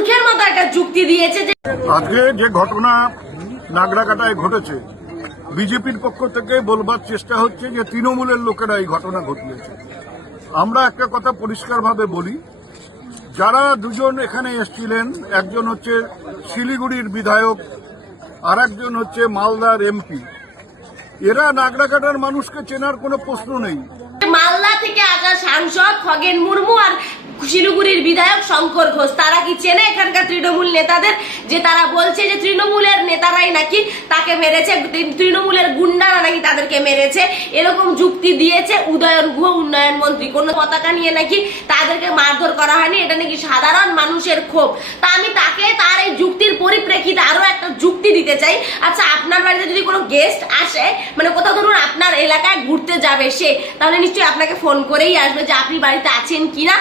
মূর্খের মতো একটা যুক্তি দিয়েছে যে আজকে যে ঘটনা নাগরাকাটায় ঘটেছে বিজেপির পক্ষ থেকে বলবার চেষ্টা হচ্ছে যে তৃণমূলের লোকেরা এই ঘটনা ঘটিয়েছে। আমরা একটা কথা পরিষ্কারভাবে বলি যারা দুজন এখানে এসেছিলেন একজন হচ্ছে শিলিগুড়ির বিধায়ক আর একজন হচ্ছে মালদার এমপি এরা নাগরাকাটার মানুষকে চেনার কোনো প্রশ্ন নেই। মালদা থেকে আগা সাংসদ খগেন মুর্মু আর শিলিগুড়ির বিধায়ক শঙ্কর ঘোষ। তারা কি চেনে এখানকার তৃণমূল নেতাদের? যে তারা বলছে যে তৃণমূলের নেতারাই নাকি তাকে মেরেছে তৃণমূলের গুন্ডারা নাকি তাদেরকে মেরেছে, এরকম যুক্তি দিয়েছে উদয়ন গুহ, উন্নয়ন মন্ত্রী। কোন পতাকা নিয়ে নাকি তাদেরকে মারধর করা হয়নি, এটা নাকি সাধারণ মানুষের ক্ষোভ। তা আমি তাকে তার এই যুক্তির পরিপ্রেক্ষিতে আরও একটা যুক্তি দিতে চাই। আচ্ছা আপনার বাড়িতে যদি কোনো গেস্ট আসে মানে কোথাও ধরুন আপনার এলাকায় ঘুরতে যাবে সে, তাহলে নিশ্চয়ই আপনাকে ফোন করেই আসবে যে আপনি বাড়িতে আছেন কিনা,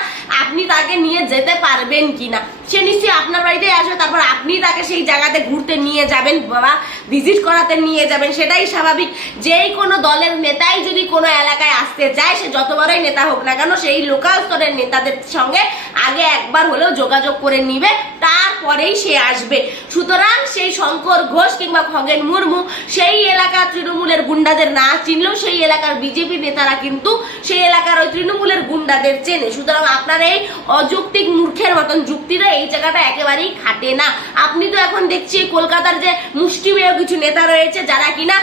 আপনি তাকে নিয়ে যেতে পারবেন কিনা। সে নিশ্চয়ই আপনার বাড়িতেই আসবে, তারপর আপনি তাকে সেই জায়গাতে ঘুরতে নিয়ে যাবেন বা ভিজিট করাতে নিয়ে যাবেন, সেটাই স্বাভাবিক। যেই কোনো দলের নেতাই যদি কোনো এলাকায় আসতে চায় সে যত বড়ই নেতা হোক না কেন, সেই লোকাল স্তরের নেতাদের সঙ্গে আগে একবার হলেও যোগাযোগ করে নিবে, তারপরেই সে আসবে। সুতরাং সেই শঙ্কর ঘোষ কিংবা খগেন মুর্মু, সেই এলাকার তৃণমূলের গুন্ডাদের না চিনলেও সেই এলাকার বিজেপি নেতারা কিন্তু সেই এলাকার ওই তৃণমূলের গুন্ডাদের চেনে। সুতরাং আপনার এই অযৌক্তিক মূর্খের মতন যুক্তিটা এই জায়গাটা একেবারেই খাটে না। আপনি তো এখন দেখছি কলকাতার যে মুষ্টিমেয় কিছু নেতা রয়েছে, যারা কিনা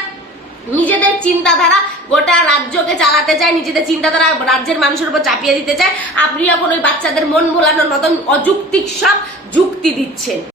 নিজেদের চিন্তাধারা গোটা রাজ্যকে চালাতে চায়, নিজেদের চিন্তাধারা রাজ্যের মানুষের উপর চাপিয়ে দিতে চায়, আপনি এখন ওই বাচ্চাদের মন ভোলানোর মতন অযুক্তিক সব যুক্তি দিচ্ছেন।